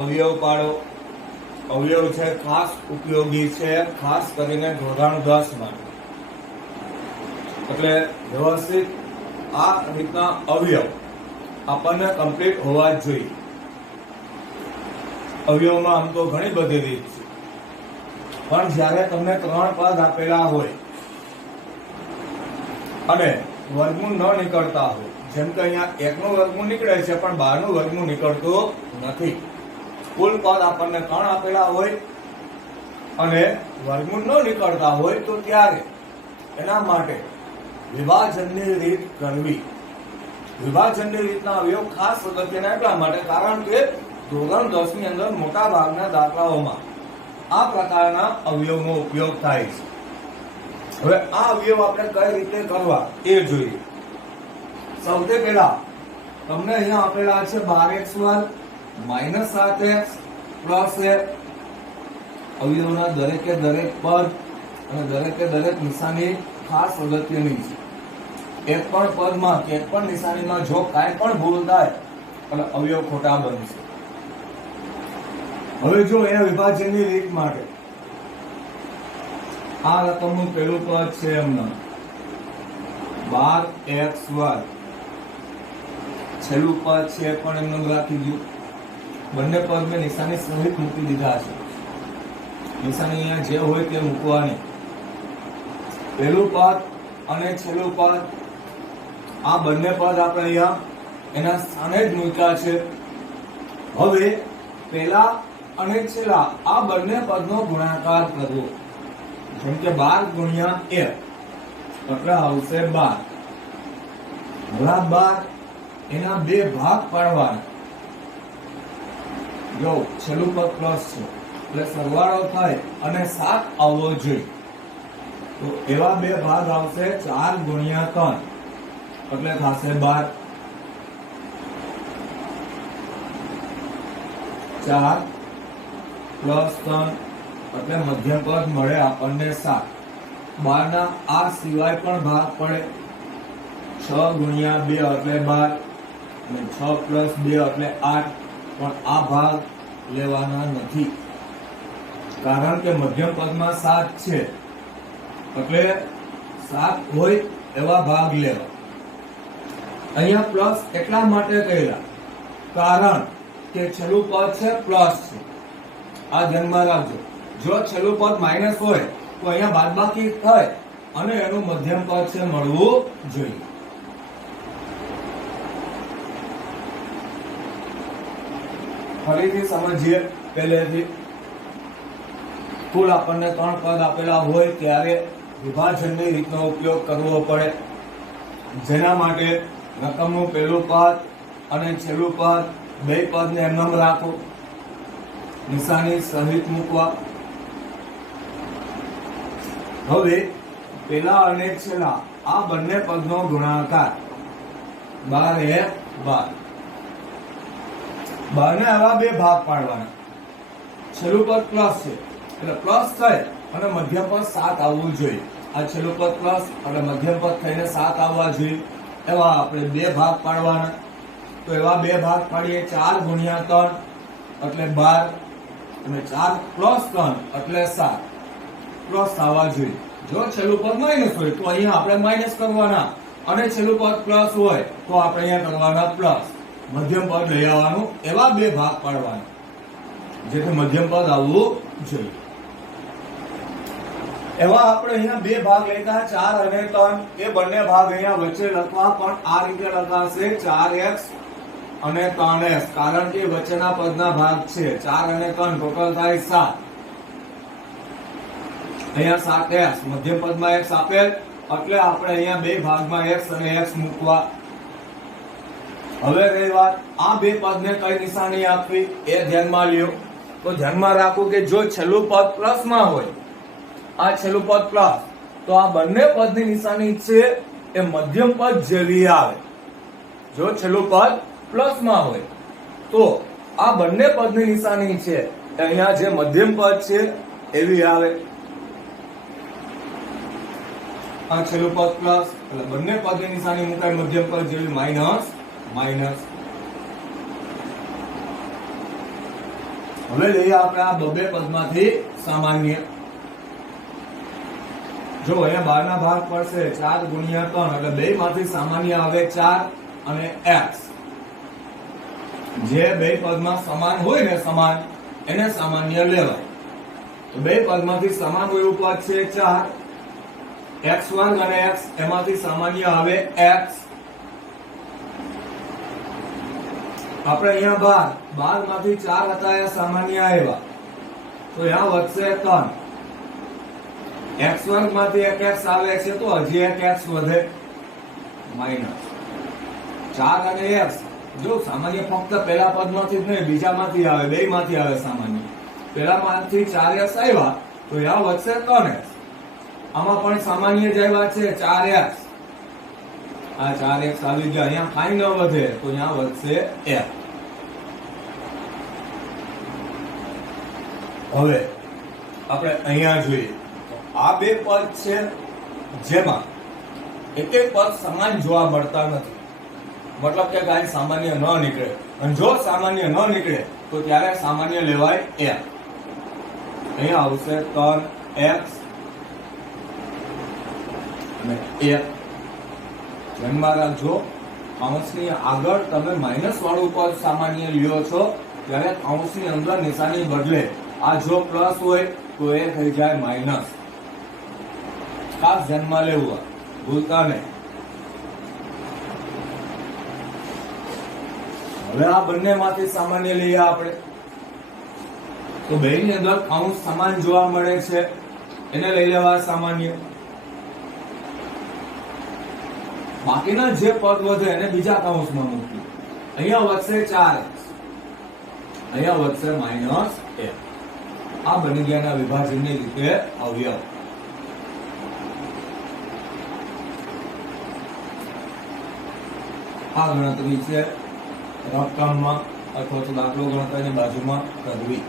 અવયવ પાડો. અવયવ છે ખાસ ઉપયોગી છે, ખાસ કરીને ધોરણ 10 માટે. એટલે વ્યવસ્થિત આ રીતના અવયવ આપણને કમ્પ્લીટ હોવા જ જોઈએ. અવયવમાં આમ તો ઘણી બધી રીત છે, પણ જ્યારે તમને 3 પદ આપેલા હોય અને વર્ગમૂળ ન નીકળતા હોય, જેમ કે અહીંયા 1 નું વર્ગમૂળ નીકળે છે પણ 12 નું વર્ગમૂળ નીકળતું નથી. કુલ પદ આપણને 3 આપેલા હોય અને વર્ગમૂળ ન નીકળતા હોય તો ત્યારે એના માટે વિભાજનની રીત કરવી. વિભાજનની રીતના અવયવ ખાસ અગત્યના એટલા માટે કારણ કે ધોરણ 10 ની અંદર મોટા ભાગના દાખલાઓમાં આ પ્રકારના અવયવનો ઉપયોગ થાય છે. હવે આ અવયવ આપણે કઈ રીતે કરવા એ જોઈએ. સૌથી પહેલા તમને અહીંયા આપેલા છે 12x² -7x + 1. અવયવના દરેકે દરેક પદ અને દરેકે દરેક નિશાની ખાસ અગત્યની છે. એક પણ પદમાં કે એક પણ નિશાનીમાં જો કાંઈ પણ ભૂલ થાય એટલે અવયવ ખોટા બનશે. હવે જો એના વિભાજનની રીત માટે આ રકમનું પહેલું પદ છે એમના 12x². છેલ્લું પદ છે પણ એમનું રાખી દઉં. બંને પદ મેં નિશાની સહિત મૂકી દીધા છે. નિશાની અહીંયા જે હોય તે મૂકવાની. પહેલું પદ અને છેલ્લું પદ આ બંને પદ આપણે અહીંયા એના સ્થાને જ મૂક્યા છે. હવે પહેલા અને છેલ્લા આ બંને પદનો ગુણાકાર કરવો. જેમ કે 12 × 1 એટલે આવશે 12. હવે 12 એના બે ભાગ પાડવાના. જો છેલ્લું પદ પ્લસ છે એટલે સરવાળો થાય અને 7 આવવો જોઈએ. તો એવા બે ભાગ આવશે 4 × 3 એટલે થશે 12. 4 + 3 એટલે મધ્યમ પદ મળે આપણને 7. 12 ના આ સિવાય પણ ભાગ પડે. 6 × 2 એટલે 12 અને 6 + 2 એટલે 8. પણ આ ભાગ લેવાના નથી કારણ કે મધ્યમ પદમાં 7 છે એટલે 7 હોય એવા ભાગ લેવા. અહીંયા પ્લસ એટલા માટે કર્યા કારણ કે છેલ્લું પદ છે પ્લસ છે. આ ધ્યાનમાં રાખજો. જો છેલ્લું પદ માઇનસ હોય તો અહીંયા બાદબાકી થાય અને એનું મધ્યમ પદ છે મળવું જોઈએ. ફરીથી સમજીએ પહેલેથી. કુલ આપણને 3 પદ આપેલા હોય ત્યારે વિભાજનની રીતનો ઉપયોગ કરવો પડે. જેના માટે રકમનું પહેલું પદ અને છેલ્લું પદ બે પદને એમનેમ રાખો. નિશાની સહિત મૂકવા. હવે પહેલા અને છેલ્લા આ બંને પદનો ગુણાકાર 12 12. 12 ને આવા બે ભાગ પાડવાના. છેલ્લું પદ પ્લસ છે એટલે પ્લસ થાય અને મધ્યમ પદ 7 આવવું જોઈએ. આ છેલ્લું પદ પ્લસ અને મધ્યમ પદ થઈને 7 આવવા જોઈએ. એવા આપણે બે ભાગ પાડવાના. તો એવા બે ભાગ પાડીએ. 4 × 3 એટલે 12 અને 4 + 3 એટલે 7 પ્લસ આવવા જોઈએ. જો છેલ્લું પદ માઇનસ હોય તો અહીંયા આપણે માઇનસ કરવાના અને છેલ્લું પદ પ્લસ હોય તો આપણે અહીંયા કરવાના પ્લસ. મધ્યમ પદ લઈ આવવાનું. એવા બે ભાગ પાડવાના જેથી મધ્યમ પદ આવવું જોઈએ. એવા આપણે અહીંયા બે ભાગ લેતા 4 અને 3. એ બંને ભાગ અહીંયા વચ્ચે લખવા પણ આ રીતે લખાશે 4x અને 3x કારણ કે વચ્ચેના પદના ભાગ છે. 4 અને 3 ટોટલ થાય 7. અહીંયા 7x મધ્યમ પદમાં x આપેલ એટલે આપણે અહીંયા બે ભાગમાં x અને x મૂકવા. હવે રહી વાત આ બે પદને કઈ નિશાની આપવી એ ધ્યાનમાં લ્યો. તો ધ્યાનમાં રાખો કે જો છેલ્લું પદ પ્લસમાં હોય, આ છેલ્લું પદ પ્લસ, તો આ બંને પદની નિશાની છે એ મધ્યમ પદ જેવી આવે. જો છેલ્લું પદ પ્લસમાં હોય તો આ બંને પદની નિશાની છે અહીંયા જે મધ્યમ પદ છે એવી આવે. આ છેલ્લું પદ પ્લસ એટલે બંને પદની નિશાની મુકાય મધ્યમ પદ જેવી માઇનસ માઇનસ. હવે લઈએ આપણે આ બબે પદમાંથી સામાન્ય. જો અહીંયા 12 ના ભાગ પડશે 4 ગુણ્યા 3 એટલે બે માંથી સામાન્ય આવે 4 અને x. જે બે પદમાં સમાન હોય ને સમાન એને સામાન્ય લેવાય. તો બે પદમાંથી સમાન હોય એવું પદ છે 4, x વર્ગ અને x એમાંથી સામાન્ય આવે x. આપણે અહીંયા 12 માંથી 4 હતા એ સામાન્ય આવ્યા તો અહીંયા વધશે 3. x વર્ગ માંથી એક x આવે છે તો હજી એક x વધે માઈનસ 4 અને x. જો સામાન્ય ફક્ત પહેલા પદમાંથી જ નહીં બીજામાંથી આવે, બેયમાંથી આવે સામાન્ય. પહેલામાંથી 4x આવ્યા તો અહીંયા વધશે 3x. આમાં પણ સામાન્ય જ આવ્યા છે 4x. આ 4x આવી ગયા, અહીંયા કાંઈ ન વધે તો અહીંયા વધશે f. હવે આપણે અહીંયા જોઈએ આ બે પદ છે જેમાં એક એક પદ સમાન જોવા મળતા નથી. મતલબ કે કાંઈ સામાન્ય ન નીકળે, અને જો સામાન્ય ન નીકળે તો ત્યારે સામાન્ય લેવાય f. અહીંયા આવશે 3x અને f. ધ્યાનમાં રાખજો કૌંસની આગળ તમે માઇનસ વાળું પદ સામાન્ય લ્યો છો ત્યારે કૌંસની અંદર નિશાની બદલે આ જો પ્લસ હોય તો એ થઈ જાય માઇનસ. ખાસ ધ્યાનમાં લેવું, ભૂલતા નહીં. હવે આ બંનેમાંથી સામાન્ય લઈએ આપણે તો બેની અંદર કૌંસ સમાન જોવા મળે છે એને લઈ લેવા સામાન્ય. બાકીના જે પદ વધે એને બીજા કૌંસમાં મૂકવું. અહીંયા વધશે 4x, અહીંયા વધશે માઇનસ f. આ બની ગયાના વિભાજનની રીતે અવયવ. આ ગણતરી છે રકમમાં અથવા તો દાખલો ગણતરીની બાજુમાં કરવી.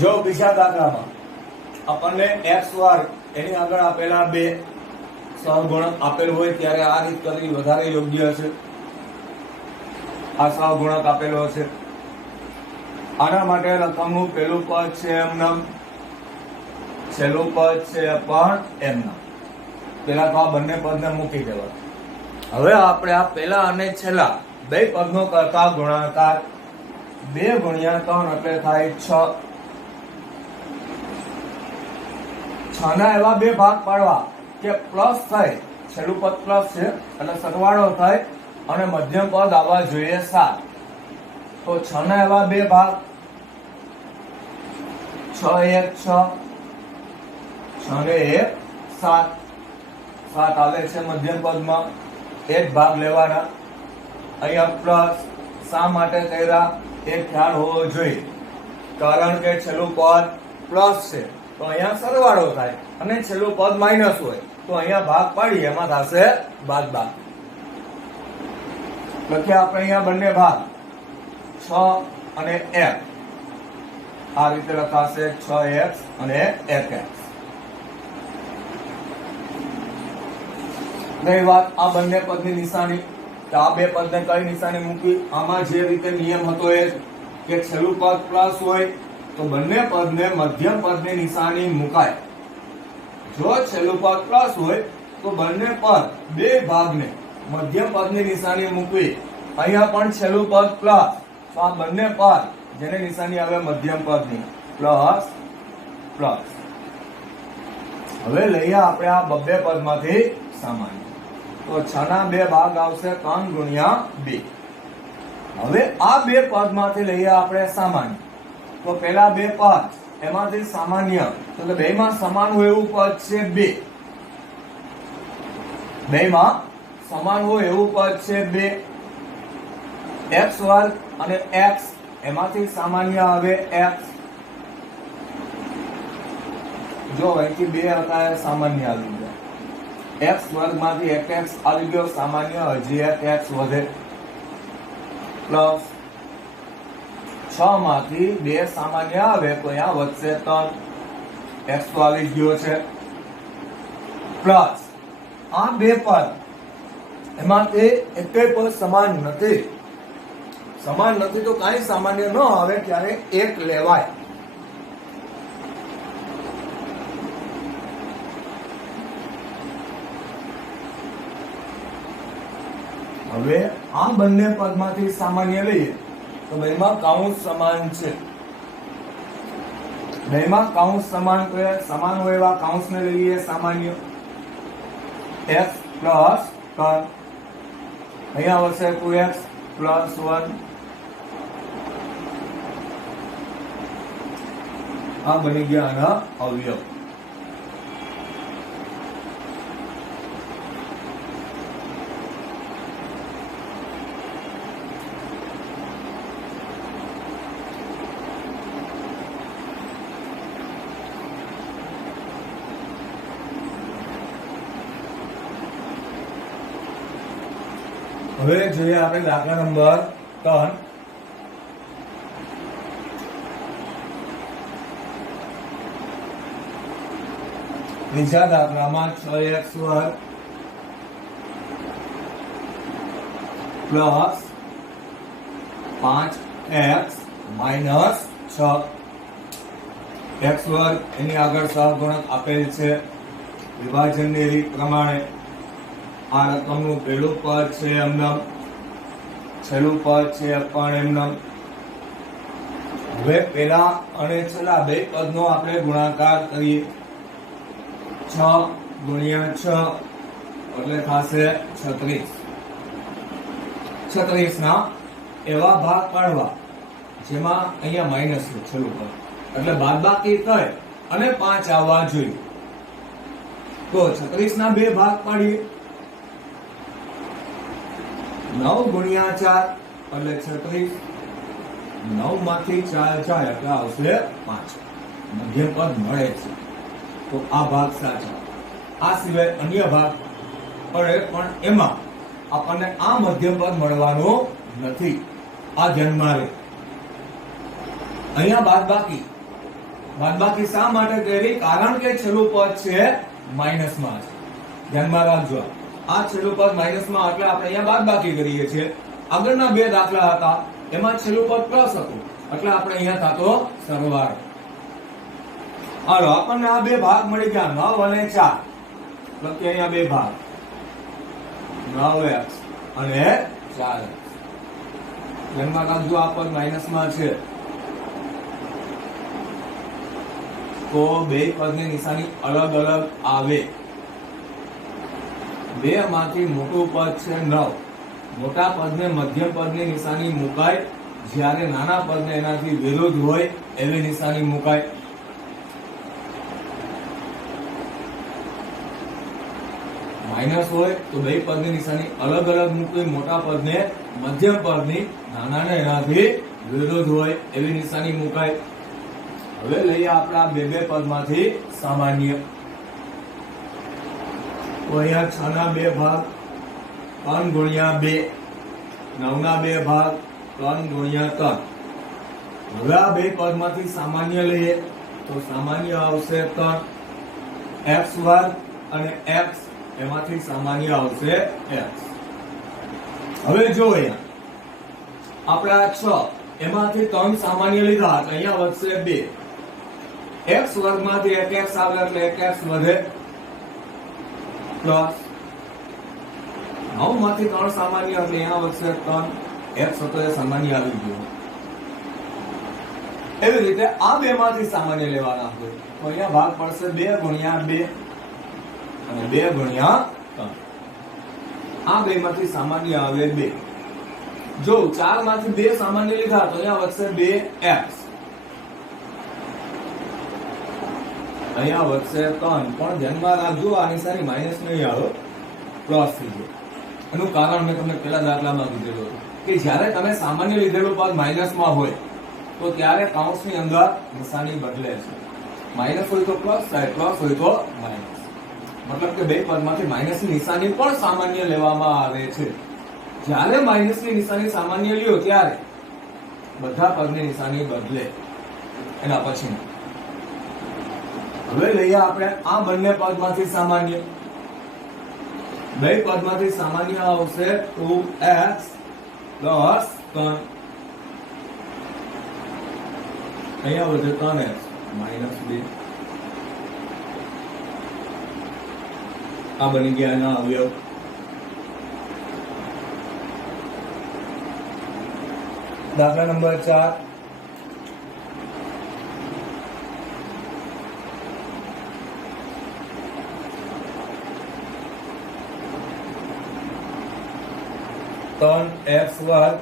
જો બીજા દાખલામાં આપણને x વર્ગ એની આગળ આપેલા બે સહગુણક આપેલ હોય ત્યારે આ રીત કરવી વધારે યોગ્ય છે. આ સહગુણક આપેલો છે. આના માટે રકમનું પહેલું પદ છે એમનામ, છેલ્લું પદ છે પણ એમનામ. પેલા તો આ બંને પદને મૂકી દેવા. હવે આપણે આ પહેલા અને છેલ્લા બે પદનો કરતા ગુણાકાર 2 ગુણ્યા 3 એટલે થાય 6. 6 ના એવા બે ભાગ પાડવા કે પ્લસ થાય, છેલ્લું પદ પ્લસ છે એટલે સરવાળો થાય અને મધ્યમ પદ આવવા જોઈએ 7. તો 6 ના એવા બે ભાગ 6 1 6, 6 ને 1 7. 7 આવે છે મધ્યમ પદમાં, એક ભાગ લેવાના. અહીંયા પ્લસ શા માટે કર્યા એ ખ્યાલ હોવો જોઈએ, કારણ કે છેલ્લું પદ પ્લસ છે તો અહીંયા સરવાળો થાય અને છેલ્લું પદ માઇનસ હોય તો અહીંયા ભાગ પાડી એમાં થશે બાદબાકી. લખીએ આપણે અહીંયા બંને ભાગ 6 અને 1. આ રીતે લખાશે 6x અને 1x. નહીં વાત આ બંને પદની નિશાની, તો આ બે પદને કઈ નિશાની મૂકવી? આમાં જે રીતે નિયમ હતો એ કે છેલ્લું પદ પ્લસ હોય તો બંને પદને મધ્યમ પદની નિશાની મુકાય. જો છેલ્લું પદ પ્લસ હોય તો બંને પદ બે ભાગને મધ્યમ પદની નિશાની મૂકવી. અહીંયા પણ છેલ્લું પદ પ્લસ તો આ બંને પદ જેને નિશાની આવે મધ્યમ પદની પ્લસ પ્લસ. હવે લઈએ આપણે આ બબ્બે પદમાંથી સામાન્ય. તો 6 ના બે ભાગ આવશે 3 ગુણ્યા 2. હવે આ બે પદમાંથી લઈએ આપણે સામાન્ય. તો પેલા બે પદ એમાંથી સામાન્ય તો બેમાં સમાન હોય એવું પદ છે 2. બેમાં સમાન હોય એવું પદ છે 2. x વર્ગ અને x એમાંથી સામાન્ય આવે x. જો અહીંથી 2 હતા એ સામાન્ય આવી ગયા. x વર્ગ માંથી 1x આવી ગયો સામાન્ય, હજી 1x વધે. પ્લસ 6 માંથી 2 સામાન્ય આવે તો અહીંયા વધશે 3. x તો આવી ગયો છે. પ્લસ આ બે પદ એમાંથી એકેય પદ સમાન નથી. સમાન નથી તો કાંઈ સામાન્ય ન આવે ત્યારે એક લેવાય. હવે આ બંને પદમાંથી સામાન્ય લઈએ તો બેમાં કાઉન્સ સમાન છે. બેમાં કાઉન્સ સમાન સમાન હોય એવા કાઉન્સને લઈએ સામાન્ય. x પ્લસ ટર્મ અહીંયા આવશે 2x પ્લસ 1. આ બની ગયા આના અવયવ. હવે જોઈએ આપણે દાખલા નંબર 3. બીજા દાખલામાં 6x² plus 5x minus 6 x² એની આગળ સહગુણક આપેલ છે. વિભાજનની રીત પ્રમાણે આ રકમનું પહેલું પદ છે એમનામ, છેલ્લું પદ છે પણ એમનામ. હવે પેલા અને છેલ્લા બે પદનો આપણે ગુણાકાર કરીએ. 6 ગુણ્યા 6 એટલે થશે 36. 36 ના એવા ભાગ પાડવા જેમાં અહીંયા માઇનસ છે છેલ્લું પદ એટલે બાદબાકી થાય અને 5 આવવા જોઈએ. તો 36 ના બે ભાગ પાડીએ. 9 ગુણ્યા 4 એટલે 36. 9 માંથી 4 જાય એટલે આવશે 5. મધ્યમ પદ મળે છે તો આ ભાગ સાચો. આ સિવાય અન્ય ભાગ પડે પણ એમાં આપણને આ મધ્યમ પદ મળવાનું નથી. આ ધ્યાનમાં રહે. અહીંયા બાદબાકી શા માટે કરી? કારણ કે છેલ્લું પદ છે માઇનસમાં છે. ધ્યાનમાં રાખજો. આ છેલ્લું પદ માઇનસમાં એટલે આપણે અહીંયા બાદબાકી કરીએ છીએ. આગળના બે દાખલા હતા એમાં છેલ્લું પદ પ્લસ હતું એટલે આપણે અહીંયા થતો સરવાળો. હાલો આપણને આ બે ભાગ મળી ગયા 9 અને 4. લખીએ અહીંયા બે ભાગ 9x અને 4x. ધ્યાનમાં રાખજો આ પદ માઇનસમાં છે તો બે પદની નિશાની અલગ અલગ આવે. 2 માંથી મોટું પદ છે 9. મોટા પદને મધ્યમ પદની નિશાની મુકાય, જ્યારે નાના પદને એનાથી વિરુદ્ધ હોય એવી નિશાની મુકાય. માઇનસ હોય તો બે પદની નિશાની અલગ અલગ મૂકવી. મોટા પદને મધ્યમ પદની, નાનાને એનાથી વિરુદ્ધ હોય એવી નિશાની મુકાય. હવે લઈએ આપણા બે પદમાંથી સામાન્ય. તો અહીંયા 6 ના બે ભાગ 3 ગુણ્યા 2, 9 ના બે ભાગ 3 ગુણ્યા 3. હવે આ બે પદમાંથી સામાન્ય લઈએ તો સામાન્ય આવશે 3 x² અને x એમાંથી સામાન્ય આવશે x. હવે જો અહીંયા આપણા 6 એમાંથી 3 સામાન્ય લીધા તો અહીંયા વધશે 2. x વર્ગમાંથી 1x આવે એટલે 1x વધે પ્લસ 9 માંથી 3 સામાન્ય એટલે અહીંયા વધશે 3. x હતો એ સામાન્ય આવી ગયો. એવી રીતે આ બે માંથી સામાન્ય લેવાના હોય તો અહીંયા ભાગ પડશે 2 ગુણ્યા 2 અને 2 ગુણ્યા 3. આ બે માંથી સામાન્ય આવે 2. જો 4 માંથી 2 સામાન્ય લીધા તો અહીંયા વધશે 2x. અહીંયા વધશે 3 પણ ધ્યાનમાં રાખજો આ નિશાની માઇનસ નહીં આવે, પ્લસ થઈ જાય. એનું કારણ મેં તમને પેલા દાખલામાં કીધેલું કે જ્યારે તમે સામાન્ય લીધેલું પદ માઇનસમાં હોય તો ત્યારે કાઉન્સની અંદર નિશાની બદલે છે. માઇનસ હોય તો પ્લસ થાય, પ્લસ હોય તો માઇનસ. મતલબ કે બે પદમાંથી માઇનસની નિશાની પણ સામાન્ય લેવામાં આવે છે. જ્યારે માઇનસની નિશાની સામાન્ય લ્યો ત્યારે બધા પદની નિશાની બદલે. એના પછી હવે લઈએ આપણે આ બંને પદમાંથી સામાન્ય. બે પદમાંથી સામાન્ય આવશે 2x પ્લસ 3. અહીંયા વધે 3x માઇનસ 2. આ બની ગયા એના અવયવ. દાખલા નંબર 4. ત્રણ એક્સ વર્ગ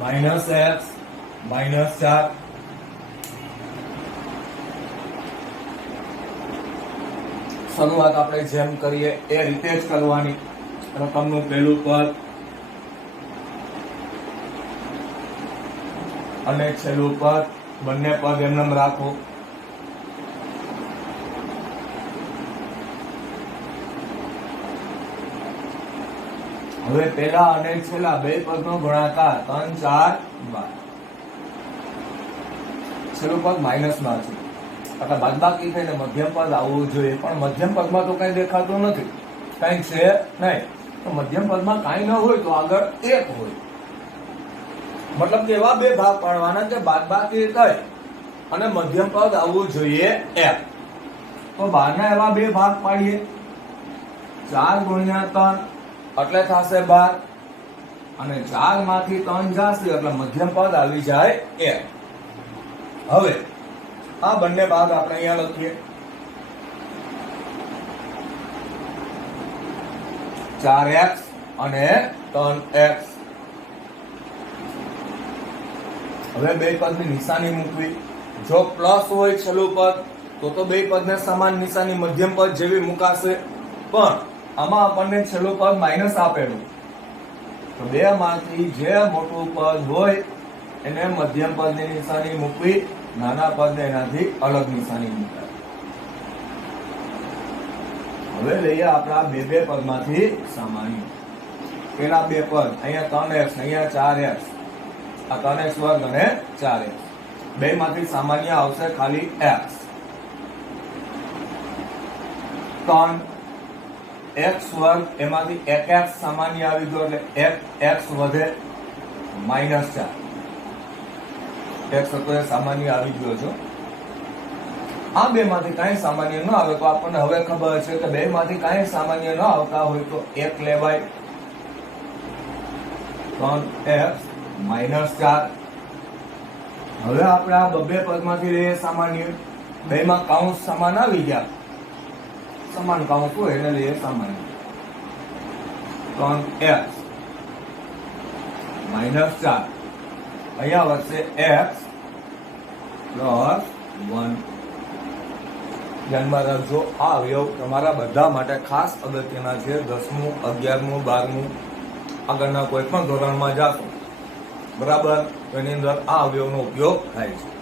માઇનસ એક્સ માઇનસ 4. શરૂઆત આપણે જેમ કરીએ એ રીતે જ કરવાની. રકમનું પહેલું પદ અને છેલ્લું પદ બંને પદ એમનેમ રાખો. હવે પેલા અને છેલ્લા બે પદનો ગુણાકાર 3 4 12. છેલ્લું પદ માઇનસમાં છે એટલે બાદબાકી થઈને મધ્યમ પદ આવવું જોઈએ, પણ મધ્યમ પદમાં તો કઈ દેખાતું નથી, કઈ છે નહીં. તો મધ્યમ પદમાં કાંઈ ન હોય તો આગળ 1 હોય. મતલબ કે એવા બે ભાગ પાડવાના કે બાદબાકી થઈ અને મધ્યમ પદ આવવું જોઈએ 1. તો 12 ના એવા બે ભાગ પાડીએ. 4 ગુણ્યા 3 એટલે થશે 12 અને 4 માંથી 3 જશે એટલે મધ્યમ પદ આવી જાય 1. હવે આ બંને ભાગ આપણે અહીંયા લખીએ. 4x અને 3x. હવે બે પદની નિશાની મૂકવી. જો પ્લસ હોય છેલ્લું પદ તો બે પદને સમાન નિશાની મધ્યમ પદ જેવી મુકાશે, પણ આમાં આપણને છેલ્લું પદ માઇનસ આપેલું, તો બે માંથી જે મોટું પદ હોય એને મધ્યમ પદની નિશાની મૂકવી, નાના પદને એનાથી અલગ નિશાની મૂકાય. હવે લઈએ આપણા બે પદમાંથી સામાન્ય. પેલા બે પદ અહીંયા 3x અહીંયા 4x, આ 3x વર્ગ અને 4x. બે માંથી સામાન્ય આવશે ખાલી x. 3x વર્ગ એમાંથી 1x સામાન્ય આવી ગયો એટલે 1x વધે માઇનસ 4. x હતો એ સામાન્ય આવી ગયો છે. આ બે માંથી કાંઈ સામાન્ય ન આવે તો આપણને હવે ખબર છે કે બે માંથી કાંઈ સામાન્ય ન આવતા હોય તો 1 લેવાય. 3x minus 4. હવે આપણે આ બે પદમાંથી લઈએ સામાન્ય. બે માં કાઉન્સ સમાન આવી ગયા, સમાન કાઉન્સ હોય એને લઈએ સામાન્ય. 3x minus 4. અહીંયા વધશે x પ્લસ 1. ધ્યાનમાં રાખજો, આ અવયવ તમારા બધા માટે ખાસ અગત્યના છે. 10મું 11મું 12મું આગળના કોઈ પણ ધોરણમાં જાશો બરાબર, તો એની અંદર આ અવયવનો ઉપયોગ થાય છે.